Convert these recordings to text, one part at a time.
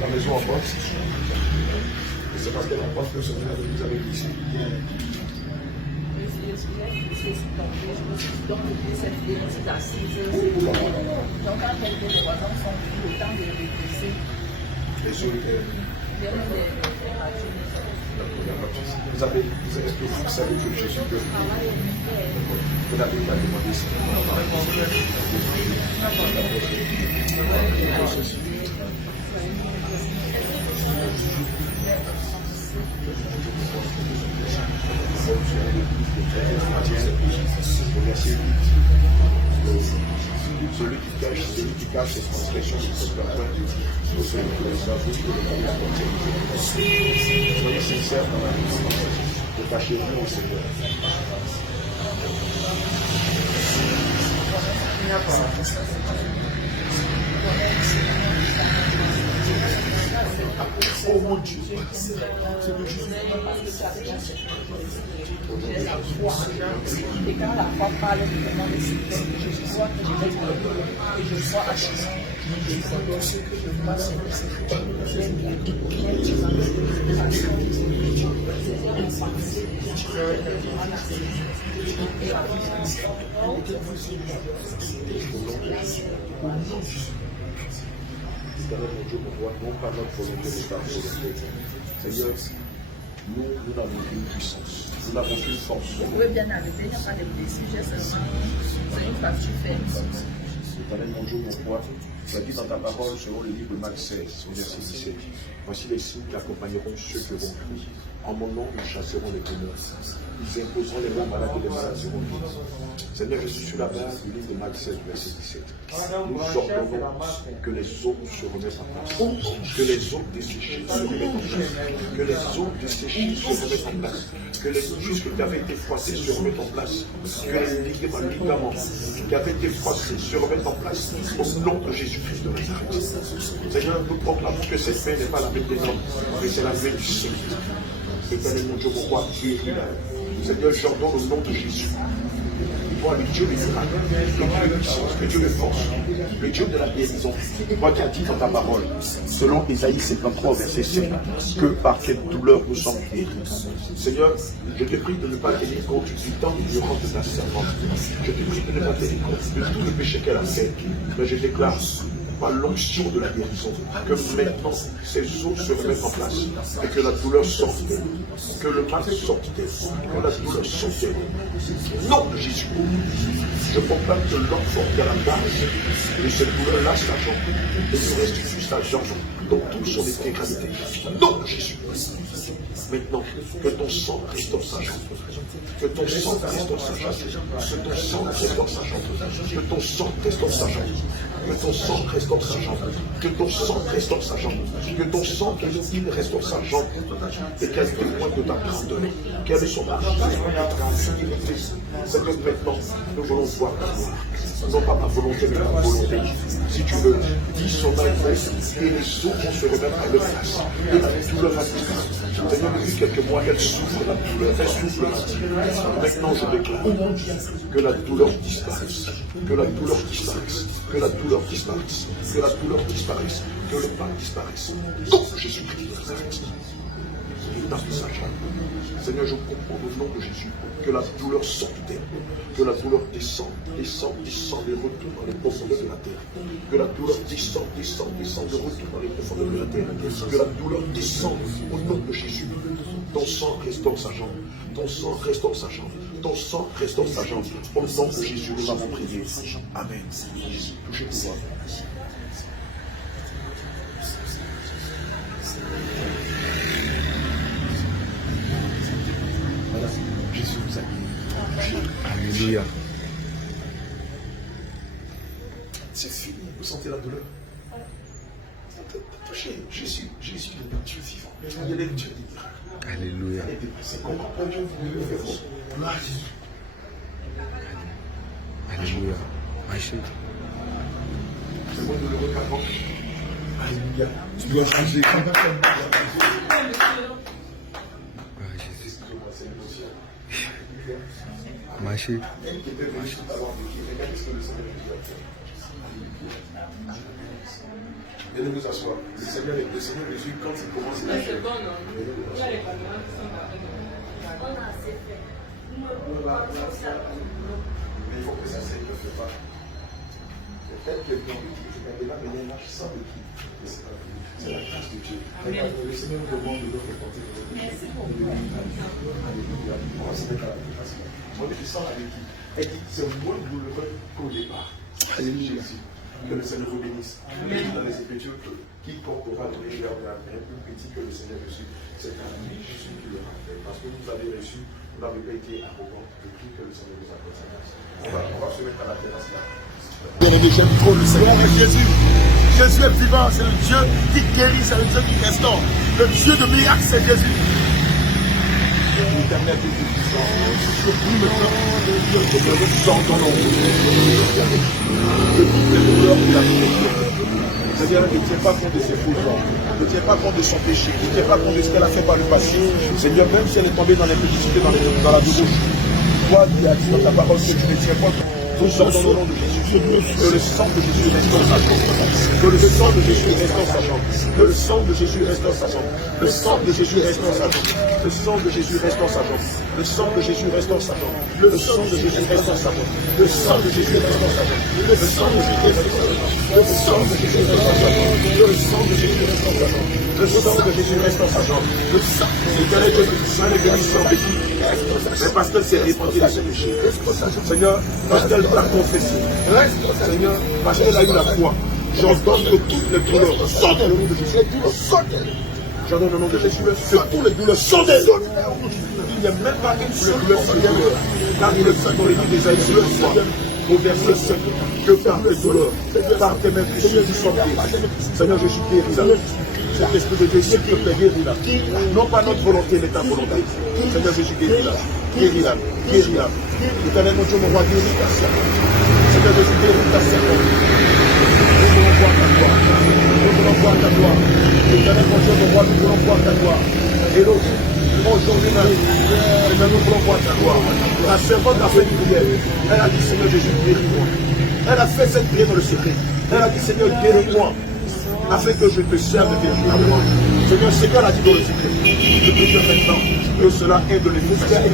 La maison en boxe. C'est parce qu'elle en pense que ce que vous avez dit ici. Donc, cette petite assise. Donc, quand quelques voisins sont venus, le temps de réfléchir. Les yeux étaient. Vous savez que je suis que vous n'avez pas demandé ça. Celui qui cache ses transgressions de cette personne, c'est celui qui les avoue que le Dieu est. Soyez sincères dans la vie. Ne cachez-vous au Seigneur. Oh mon Dieu, c'est le Jésus. J'ai la foi. Et quand la foi parle du nom de Seigneur, je crois que je vais être et je crois à Jésus. Je crois ce que je vois, c'est que c'est Éternel mon Dieu, mon roi, non pas notre volonté, mais ta volonté. Seigneur, nous n'avons qu'une puissance, nous n'avons qu'une force. Vous pouvez bien arrêter, il n'y a pas de blessure, j'ai seulement une facture faite. Éternel mon Dieu, mon roi, tu as dit dans ta parole, selon le livre de Marc 16, verset 17, voici les signes qui accompagneront ceux qui auront cru. En mon nom, ils chasseront les ténèbres. Ils imposeront les mains malades et les malades seront guéris. Seigneur, je suis sur la base du livre de Marc 16, verset 17. Nous ordonnons que les eaux se remettent en place. Que les eaux desséchées se remettent en place. Que les eaux desséchées se remettent en place. Que les muscles qui avaient été froissés se remettent en place. Que les ligaments qui avaient été froissés se remettent en place. Au nom de Jésus-Christ de Nazareth. Seigneur, nous proclamons que cette main n'est pas la main des hommes, mais c'est la main du Seigneur. Éternel mon Dieu, mon roi, guéris-la. Seigneur, j'ordonne au nom de Jésus. Toi, le Dieu des miracles, le Dieu de puissance, le Dieu de force, le Dieu de la guérison. Toi qui as dit dans ta parole, selon Ésaïe 53, verset 7, que par quelle douleur nous sommes guéris. Seigneur, je te prie de ne pas tenir compte du temps ignorant de ta servante. Je te prie de ne pas tenir compte de tout le péché qu'elle a fait. Mais je déclare, par l'onction de la guérison, que maintenant ces os se remettent en place et que la douleur sorte d'elle, que le mal sorte d'elle, que la douleur sorte d'elle. Au nom de Jésus, je proclame que l'enfant qui a la base de cette douleur lâche sa jambe et nous restitue sa jambe dans toute son intégralité. Au nom de Jésus. Maintenant, que ton sang restaure sa jambe. Que ton sang restaure sa jambe. Que ton sang restaure sa jambe. Que ton sang restaure sa jambe. Que ton sang restaure sa jambe. Que ton sang restaure sa jambe. Que ton sang il restaure sa jambe. Et qu'elle témoigne de ta grandeur. Quelle est son marche. C'est que maintenant, nous voulons voir ta gloire. Non pas ma volonté, mais ta volonté. Si tu veux, dis son nom et les os vont se remettre à leur place. Et la douleur va disparaître. Seigneur, depuis quelques mois, elle souffre la douleur, elle souffre la fatigue. Maintenant, je déclare que la douleur disparaisse, que la douleur disparaisse, que la douleur disparaisse, que la douleur disparaisse, que le mal disparaisse. Donc, Jésus-Christ de Nazareth. Seigneur, je comprends au nom de Jésus que la douleur sorte d'elle, que la douleur descende, descende, descend et retourne dans les profondeurs de la terre. Que la douleur descende, descend, descend et retourne dans les profondeurs de la terre. Que la douleur descende au nom de Jésus. Ton sang restaure sa jambe. Ton sang restaure sa jambe. Ton sang restaure sa jambe. Au nom de Jésus, nous avons prié. Amen. Touchez pouvoir. Jésus vous a guéri. Alléluia. C'est fini. Vous sentez la douleur? Touchez. Jésus est le Dieu vivant. Il est le Dieu des miracles. Alléluia. C'est qu'on comprend Dieu, vous devez faire bon. Gloire à Jésus. Alléluia. Maïché. C'est bon de le regarder. Alléluia. Tu dois changer. Marcher. Elle qui était venue tout à l'heure avec qui, regardez ce que le Seigneur Jésus a fait. Venez vous asseoir. Le Seigneur Jésus, quand il commence à faire, mais il faut que ça saigne, ne fait pas. Peut-être que quelqu'un qui est là, mais il y a une marche sans de qui. C'est la grâce de Dieu. Le Seigneur nous demande de notre côté. Merci beaucoup. Alléluia. On va se mettre à la place. On est sans avec qui. Elle dit, c'est moins douloureux qu'au départ. Alléluia. Que le Seigneur vous bénisse. Il dit dans les Écritures que quiconque aura donné vers la main plus petit que le Seigneur reçu, c'est à lui Jésus qui le rappelle. Parce que vous avez reçu, vous n'avez pas été arrogant de tout que le Seigneur vous accorde sa grâce. On va se mettre à la terrasse là. J'aime trop le Seigneur. Jésus. Jésus est vivant, c'est le Dieu qui guérit, c'est le Dieu qui restaure. Le Dieu de miracles, c'est Jésus. L'éternel Dieu puissant, je prie maintenant que je dans ton nom. Je prie les douleurs de la vie. C'est-à-dire, ne tiens pas compte de ses faux gens. Ne tiens pas compte de son péché. Ne tiens pas compte de ce qu'elle a fait par le passé. Seigneur, même si elle est tombée dans l'impudicité, dans la douche, toi, tu as dit dans ta parole que tu ne tiens pas compte. Nous sommes dans le nom de Jésus. Que le sang de Jésus reste dans sa jambe. Que le sang de Jésus reste dans sa jambe. Que le sang de Jésus reste dans sa jambe. Le sang de Jésus reste dans sa jambe. Le sang de Jésus reste dans sa jambe. Le sang de Jésus reste dans sa jambe. Le sang de Jésus reste dans sa jambe. Le sang de Jésus reste dans sa jambe. Le sang de Jésus reste dans sa jambe. Le sang de Jésus reste dans sa jambe. Le sang de Jésus reste dans sa jambe. Le sang de Jésus reste dans sa jambe. Le sang. L'éternel Dieu du sang est venu sans béquille. Mais parce qu'elle s'est répandue de ses péchés. Seigneur, parce qu'elle l'a confessé. Seigneur, parce qu'elle a eu la foi. J'ordonne que toutes les douleurs sortent dans le nom de Jésus. Les douleurs sortent. J'ordonne le nom de Jésus. Que toutes les douleurs sortent. Il n'y a même pas une seule douleur Seigneur. Car il est fait dans les livres des Aïeux au verset 7, que par tes douleurs, par tes mains, Jésus soit guéri. Seigneur, je suis guéri. Cet esprit de Dieu, s'il te plaît, guéris-la. Non pas notre volonté, mais ta volonté. Seigneur Jésus, guéris-la. Guéris-la. Guéris-la. Éternel, mon Dieu, mon roi, guéris ta servante. Seigneur Jésus, guéris ta servante. Nous voulons voir ta gloire. Nous voulons voir ta gloire. Éternel, mon Dieu, mon roi, nous voulons voir ta gloire. Et l'autre, aujourd'hui même, nous voulons voir ta gloire. La servante a fait une prière. Elle a dit, Seigneur Jésus, guéris-moi. Elle a fait cette prière dans le secret. Elle a dit, Seigneur, guéris-moi. Afin que je te serve véritablement. Seigneur, c'est qu'elle a dit dans le secret. Je te dis maintenant que cela est de l'efficacité.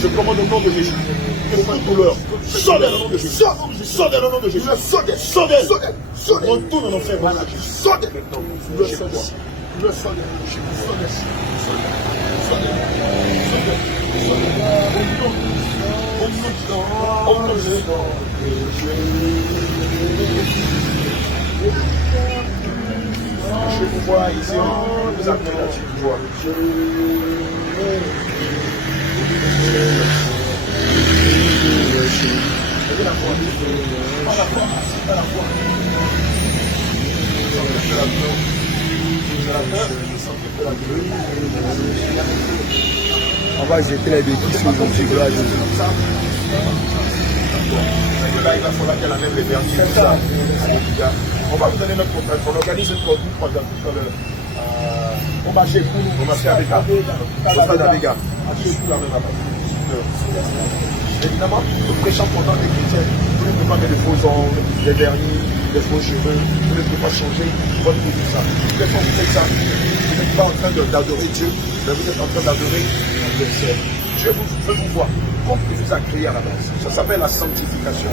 Je commande au nom de Jésus. Que toute douleur sort dans le nom de Jésus. Sort dans le nom de Jésus. Sort. Retourne en enfer. Sort maintenant. Le sort. Le sort. Je vous vois ici, vous appelez la petite voix. La foi. Pas la foi. Pas la foi. On va jeter les bêtises sur le Jésus. Là, il va falloir qu'elle amène les vernis. On va vous donner notre contrat. On organise une conduite on va chez vous. On va faire avec Abega. Évidemment, nous prêchons pendant les chrétiens. Vous ne pouvez pas mettre des faux ongles, des vernis, des faux cheveux. Vous ne pouvez pas changer votre vie tout ça. Qu'est-ce que vous faites ça? Vous n'êtes pas en train d'adorer Dieu, mais vous êtes en train d'adorer l'adversaire. Dieu veut vous voir comme il vous a créé à la base. Ça s'appelle la sanctification.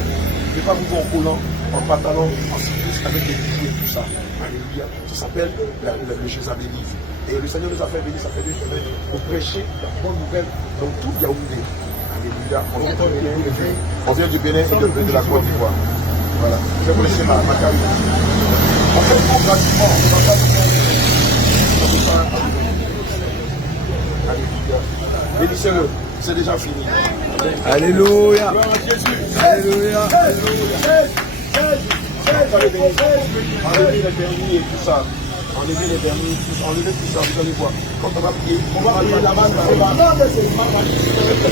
Ne pas vous voir en collant, en pantalon, en cycliste, avec des billets et tout ça. Alléluia. Ça s'appelle le Jézabélisme. Et le Seigneur nous a fait venir, ça fait 2 semaines, pour prêcher la bonne nouvelle dans tout Yaoundé. Alléluia. On vient du Bénin et de la Côte d'Ivoire. Voilà. Je vais vous laisser ma carrière. En fait, gratuitement, on va pas Alléluia. Bénissez-le. C'est déjà fini. Alléluia. Gloire à Jésus. Alléluia. Enlevez les vernis et tout ça. Enlevez les vernis, enlevez tout ça, vous allez voir. Quand on va prier, là-bas, vous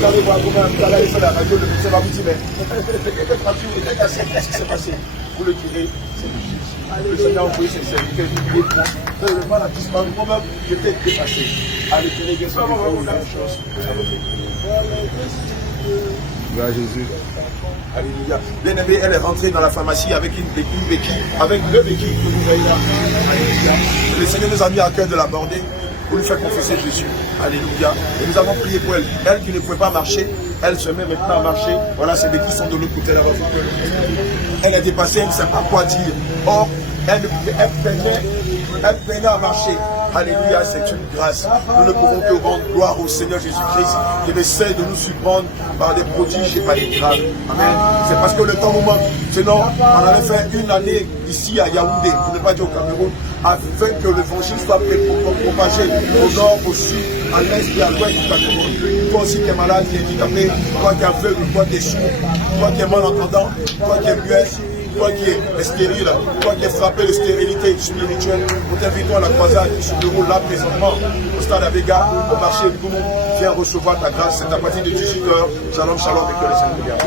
allez voir comment vous allez faire la radio, le médecin va vous dire, mais qu'est-ce qui s'est passé? Vous le direz, c'est du Jésus. Le Seigneur a envoyé ses serviteurs, il est bon. Le mal a disparu, moi-même, j'étais dépassé. Allez, tenez bien, ça va vous faire une chose. Gloire à Jésus. Alléluia. Bien aimé, elle est rentrée dans la pharmacie avec une béquille, avec deux béquilles que vous voyez là. Alléluia. Et le Seigneur nous a mis à cœur de l'aborder pour lui faire confesser Jésus. Alléluia. Et nous avons prié pour elle. Elle qui ne pouvait pas marcher, elle se met maintenant à marcher. Voilà, ses béquilles sont de l'autre côté là-bas. Elle est dépassée, elle ne sait pas quoi dire. Or, elle peinait à marcher. Alléluia, c'est une grâce. Nous ne pouvons que rendre gloire au Seigneur Jésus-Christ qui essaie de nous surprendre par des prodiges et par des miracles. Amen. C'est parce que le temps nous manque. Sinon, on allait faire une année ici à Yaoundé, pour ne pas dire au Cameroun, afin que l'évangile soit propagé au nord, au sud, à l'est et à l'ouest du Cameroun. Toi aussi qui es malade, qui es handicapé, toi qui es aveugle, toi qui es sourd, toi qui es malentendant, toi qui es muet, toi qui es stérile, toi qui es frappé de stérilité spirituelle, nous t'invitons à la croisade qui se déroule là présentement au stade Avega, au marché de Gounou. Viens recevoir ta grâce, c'est à partir de 18h. Shalom, shalom, et que le Seigneur te garde.